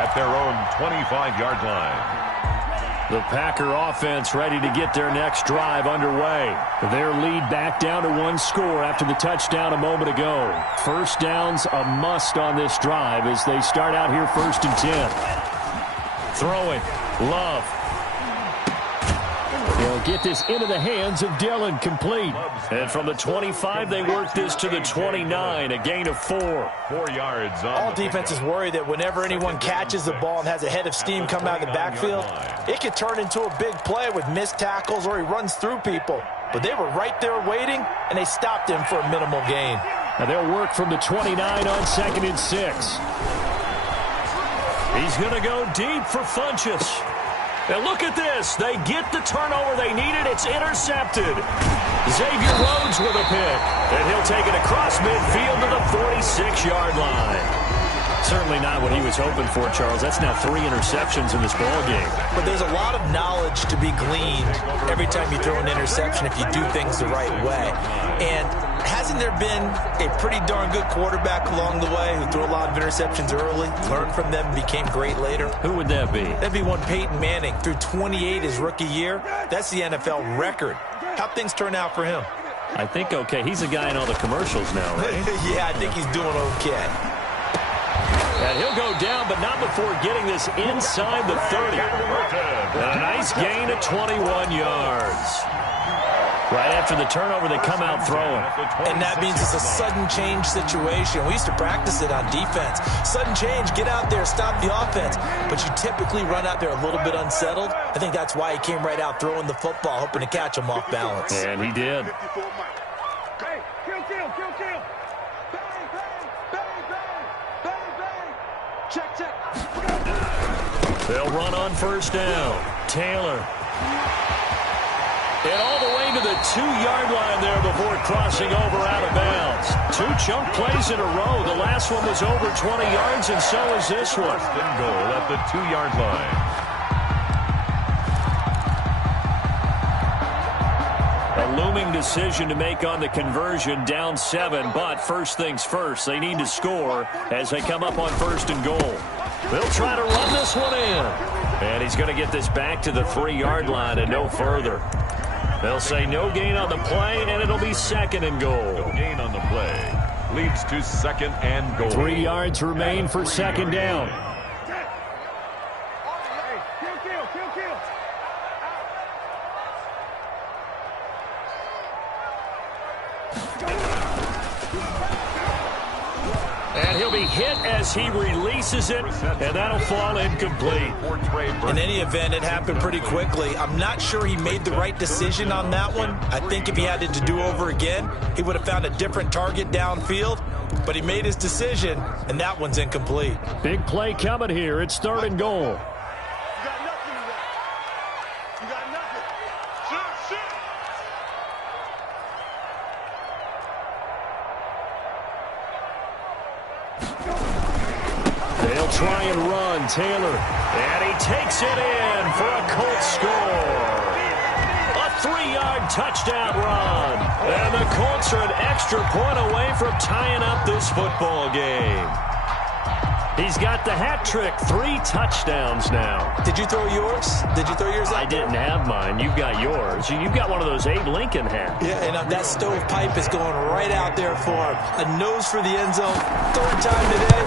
at their own 25-yard line. The Packer offense ready to get their next drive underway. Their lead back down to 1 score after the touchdown a moment ago. First down's a must on this drive as they start out here first and 10. Throwing. Love. They'll get this into the hands of Dillon, complete. And from the 25, they work this to the 29, a gain of 4. 4 yards on all defenses worry that whenever anyone catches the ball and has a head of steam come out of the backfield, it could turn into a big play with missed tackles or he runs through people. But they were right there waiting, and they stopped him for a minimal gain. Now they'll work from the 29 on second and 6. He's going to go deep for Funchess. And look at this. They get the turnover they needed. It's intercepted. Xavier Rhodes with a pick. And he'll take it across midfield to the 46-yard line. Certainly not what he was hoping for, Charles. That's now 3 interceptions in this ball game. But there's a lot of knowledge to be gleaned every time you throw an interception if you do things the right way. And hasn't there been a pretty darn good quarterback along the way who threw a lot of interceptions early, learned from them, and became great later? Who would that be? That'd be one Peyton Manning. Threw 28 his rookie year. That's the NFL record. How'd things turn out for him? I think okay. He's a guy in all the commercials now, right? Yeah, I think he's doing okay. And he'll go down, but not before getting this inside the 30. And a nice gain of 21 yards. Right after the turnover, they come out throwing. And that means it's a sudden change situation. We used to practice it on defense. Sudden change, get out there, stop the offense. But you typically run out there a little bit unsettled. I think that's why he came right out throwing the football, hoping to catch him off balance. And he did. Hey, kill. Bang, bang. Check. They'll run on first down. Taylor. And all the way to the 2-yard line there before crossing over out of bounds. 2 chunk plays in a row. The last one was over 20 yards, and so is this one. First and goal at the 2-yard line. A looming decision to make on the conversion, down 7. But first things first, they need to score as they come up on first and goal. They'll try to run this one in. And he's going to get this back to the 3-yard line and no further. They'll say no gain on the play, and it'll be second and goal. No gain on the play. Leads to second and goal. 3 yards remain for second down. Kill. And he'll be hit as he releases it, and that'll fall incomplete. In any event, it happened pretty quickly. I'm not sure he made the right decision on that one. I think if he had it to do over again, he would have found a different target downfield. But he made his decision, and that one's incomplete. Big play coming here. It's 3rd and goal. You got nothing today. You got nothing. Shoot. They'll try and run. Taylor. And he takes it in for a Colts score. A 3-yard touchdown run. And the Colts are an extra point away from tying up this football game. He's got the hat trick. 3 touchdowns now. Did you throw yours? Did you throw yours out I didn't have mine. You've got yours. You've got one of those Abe Lincoln hats. Yeah, and that stovepipe is going right out there for him. A nose for the end zone. 3rd time today.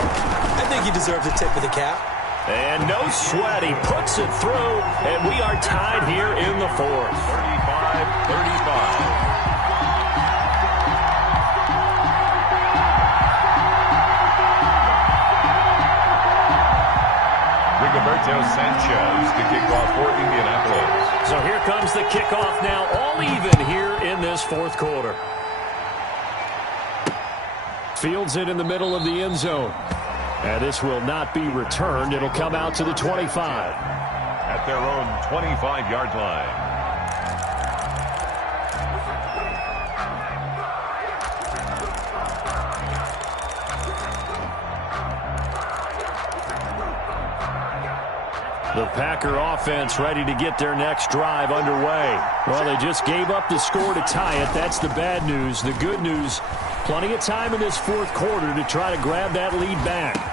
I think he deserves a tip of the cap. And no sweat. He puts it through, and we are tied here in the 4th. 35-35. Rigoberto Sanchez to kick off for Indianapolis. So here comes the kickoff now, all even here in this 4th quarter. Fields it in the middle of the end zone. And this will not be returned. It'll come out to the 25. At their own 25-yard line. The Packer offense ready to get their next drive underway. Well, they just gave up the score to tie it. That's the bad news. The good news, plenty of time in this 4th quarter to try to grab that lead back.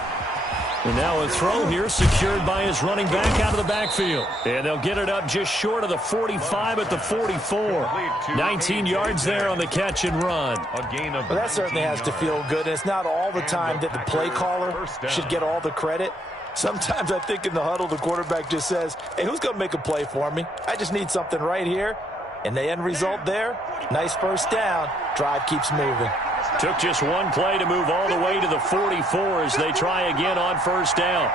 And now a throw here secured by his running back out of the backfield. And they'll get it up just short of the 45 at the 44. 19 yards there on the catch and run. Well, that certainly has to feel good. It's not all the time that the play caller should get all the credit. Sometimes I think in the huddle, the quarterback just says, hey, who's going to make a play for me? I just need something right here. And the end result there, nice 1st down. Drive keeps moving. Took just one play to move all the way to the 44 as they try again on 1st down.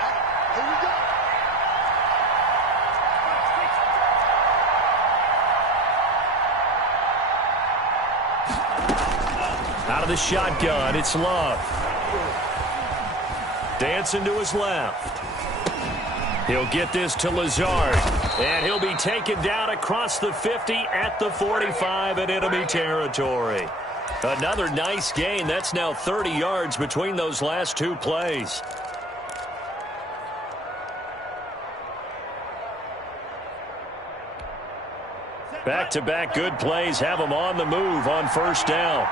Out of the shotgun, it's Love. Dancing to his left. He'll get this to Lazard. And he'll be taken down across the 50 at the 45 in enemy territory. Another nice gain. That's now 30 yards between those last 2 plays. Back-to-back good plays have him on the move on 1st down.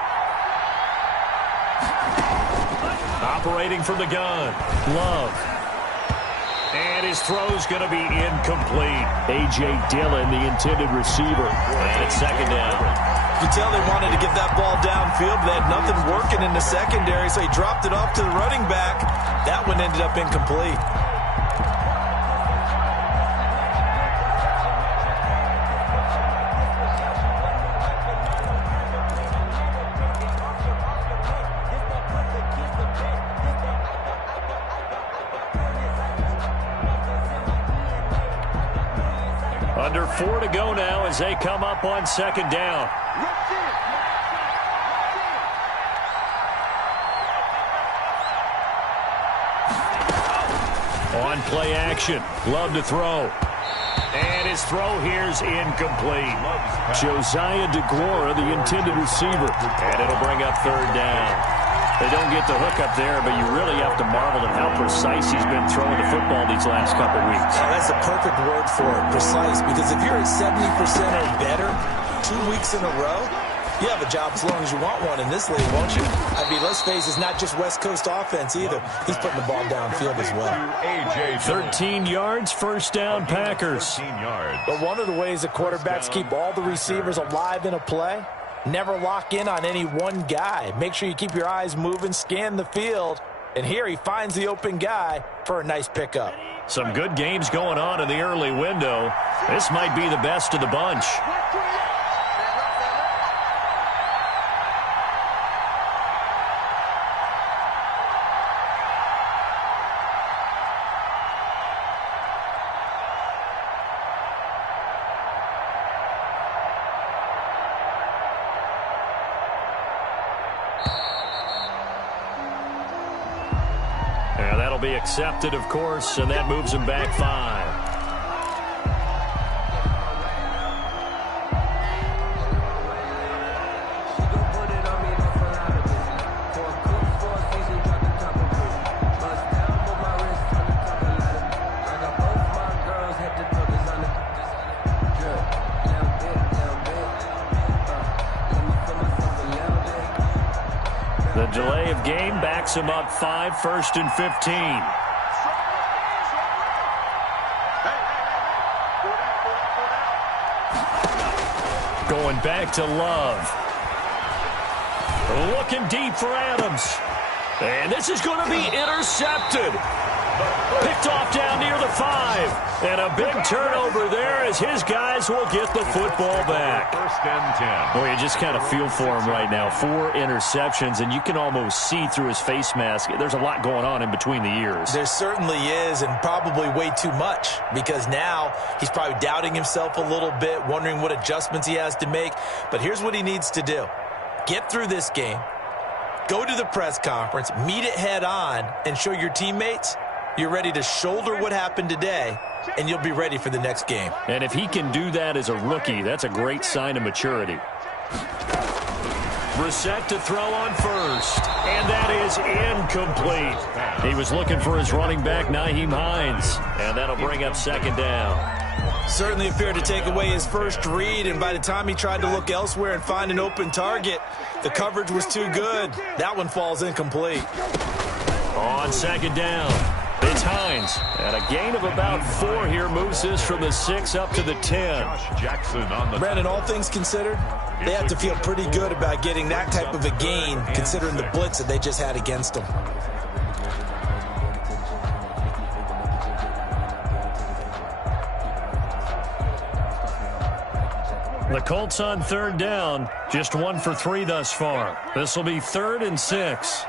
Operating from the gun. Love. And his throw's going to be incomplete. A.J. Dillon, the intended receiver. And it's 2nd down. You can tell they wanted to get that ball downfield, but they had nothing working in the secondary, so he dropped it off to the running back. That one ended up incomplete. Under 4 to go now as they come up on 2nd down. On play action. Love to throw. And his throw here's incomplete. Josiah DeGuara, the intended receiver. And it'll bring up 3rd down. They don't get the hook up there, but you really have to marvel at how precise he's been throwing the football these last couple weeks. Oh, that's the perfect word for it, precise, because if you're at 70% or better 2 weeks in a row, you have a job as long as you want one in this league, won't you? I mean, let's face it, it's not just West Coast offense either. He's putting the ball downfield as well. 13 yards, 1st down, Packers. But one of the ways the quarterbacks keep all the receivers alive in a play, never lock in on any one guy. Make sure you keep your eyes moving, scan the field. And here he finds the open guy for a nice pickup. Some good games going on in the early window. This might be the best of the bunch. be accepted, of course, and that moves him back 5. The delay of game backs him up 5, 1st and 15. Going back to Love. Looking deep for Adams. And this is going to be intercepted. Picked off down near the 5. And a big turnover there as his guys will get the football back. 1st and 10. Boy, you just kind of feel for him right now. 4 interceptions, and you can almost see through his face mask. There's a lot going on in between the ears. There certainly is, and probably way too much, because now he's probably doubting himself a little bit, wondering what adjustments he has to make. But here's what he needs to do. Get through this game, go to the press conference, meet it head on, and show your teammates you're ready to shoulder what happened today, and you'll be ready for the next game. And if he can do that as a rookie, that's a great sign of maturity. Brissett to throw on first, and that is incomplete. He was looking for his running back, Nyheim Hines, and that'll bring up 2nd down. Certainly appeared to take away his first read, and by the time he tried to look elsewhere and find an open target, the coverage was too good. That one falls incomplete. On 2nd down, it's Hines. And a gain of about 4 here moves this from the 6 up to the 10. Josh Jackson on the... Brandon, all things considered, they have to feel pretty good about getting that type of a gain, considering the blitz that they just had against them. The Colts on 3rd down, just 1 for 3 thus far. This will be 3rd and 6.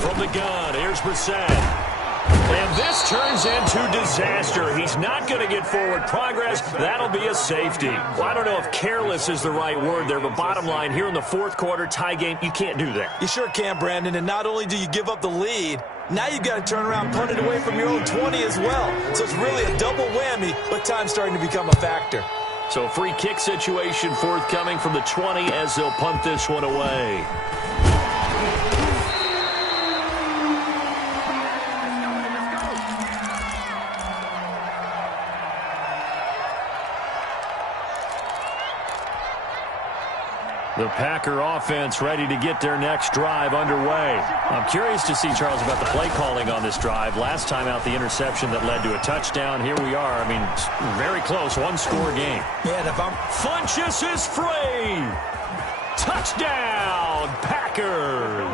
From the gun, here's Brissett. And this turns into disaster. He's not going to get forward progress. That'll be a safety. Well, I don't know if careless is the right word there, but bottom line, here in the 4th quarter, tie game, you can't do that. You sure can, Brandon, and not only do you give up the lead, now you've got to turn around and punt it away from your own 20 as well. So it's really a double whammy, but time's starting to become a factor. So free kick situation forthcoming from the 20 as they'll punt this one away. The Packer offense ready to get their next drive underway. I'm curious to see, Charles, about the play calling on this drive. Last time out, the interception that led to a touchdown. Here we are. I mean, very close. 1-score game. Yeah, and if I'm... Funchess is free. Touchdown, Packers.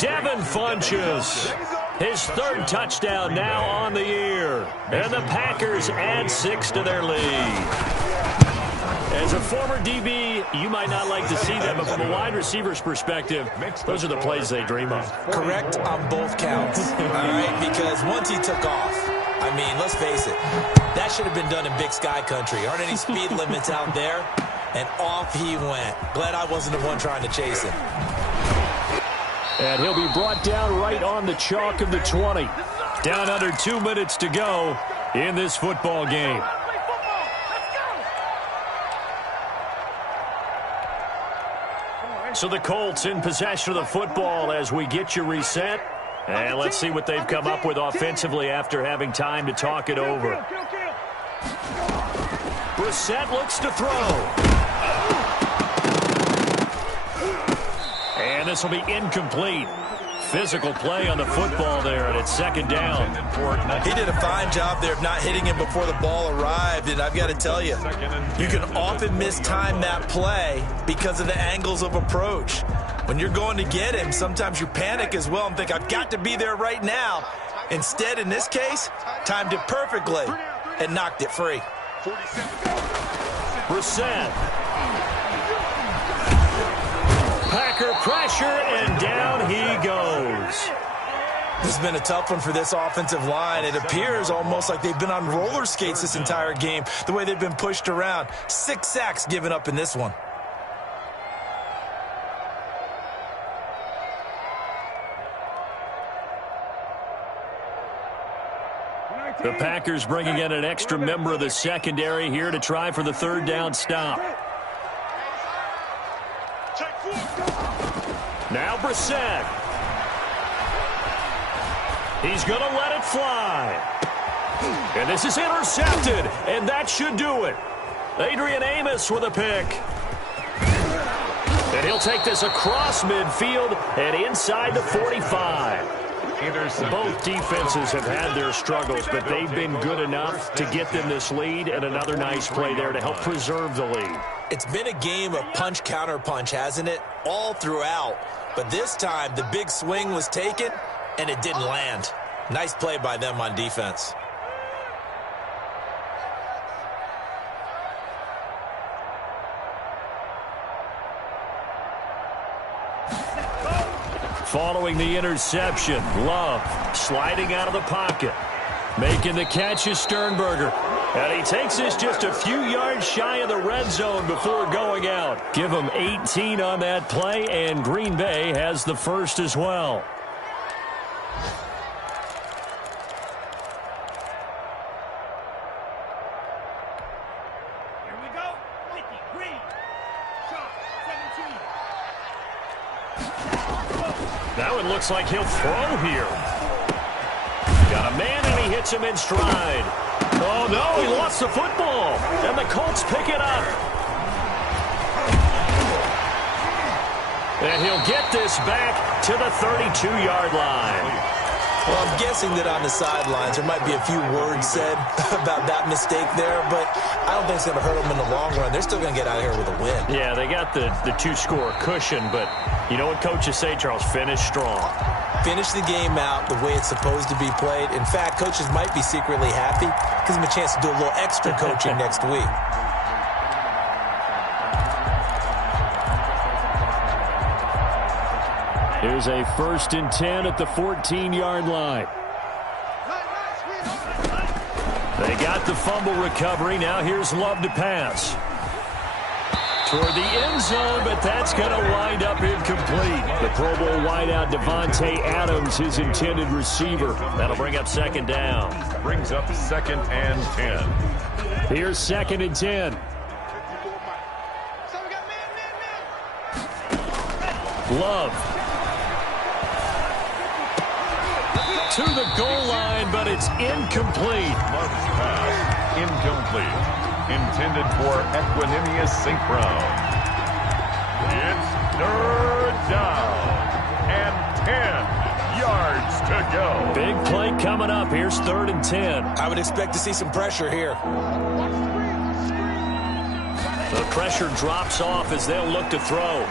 Devin Funchess. His 3rd touchdown now on the year. And the Packers add 6 to their lead. As a former DB, you might not like to see that, but from a wide receiver's perspective, those are the plays they dream of. Correct on both counts, all right? Because once he took off, I mean, let's face it, that should have been done in Big Sky Country. Aren't any speed limits out there? And off he went. Glad I wasn't the one trying to chase him. And he'll be brought down right on the chalk of the 20. Down under 2 minutes to go in this football game. So the Colts in possession of the football as we get you reset. And let's see what they've come up with offensively after having time to talk it over. Brissett looks to throw. And this will be incomplete. Physical play on the football there, and it's 2nd down. He did a fine job there of not hitting him before the ball arrived, and I've got to tell you, you can often mistime that play because of the angles of approach. When you're going to get him, sometimes you panic as well and think, I've got to be there right now. Instead, in this case, timed it perfectly and knocked it free. Brissett. Packer pressure, and down he goes. This has been a tough one for this offensive line. It appears almost like they've been on roller skates this entire game, the way they've been pushed around. 6 sacks given up in this one. The Packers bringing in an extra member of the secondary here to try for the third down stop. Now Brissett. He's going to let it fly. And this is intercepted, and that should do it. Adrian Amos with a pick. And he'll take this across midfield and inside the 45. Both defenses have had their struggles, but they've been good enough to get them this lead, and another nice play there to help preserve the lead. It's been a game of punch-counter-punch, hasn't it? All throughout. But this time, the big swing was taken, and it didn't land. Nice play by them on defense. Following the interception, Love sliding out of the pocket. Making the catch is Sternberger. And he takes this just a few yards shy of the red zone before going out. Give him 18 on that play, and Green Bay has the first as well. Here we go. 50, green. Shot, 17. That one looks like he'll throw here. Got a man, and he hits him in stride. Oh, no, he lost the football. And the Colts pick it up. And he'll get this back to the 32-yard line. Well, I'm guessing that on the sidelines there might be a few words said about that mistake there, but I don't think it's going to hurt them in the long run. They're still going to get out of here with a win. Yeah, they got the two-score cushion, but you know what coaches say, Charles? Finish strong. Finish the game out the way it's supposed to be played. In fact, coaches might be secretly happy. Gives them a chance to do a little extra coaching next week. Here's a 1st and 10 at the 14-yard line. They got the fumble recovery. Now here's Love to pass. Toward the end zone, but that's going to wind up incomplete. The Pro Bowl wideout Devontae Adams, his intended receiver. That'll bring up 2nd down. Brings up 2nd and 10. Here's 2nd and 10. Love. To the goal line, but it's incomplete. Love's pass incomplete. Intended for Equanimous St. Brown. It's 3rd down and 10 yards to go. Big play coming up. Here's 3rd and 10. I would expect to see some pressure here. The pressure drops off as they'll look to throw.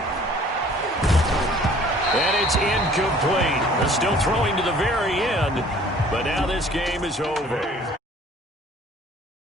And it's incomplete. They're still throwing to the very end, but now this game is over.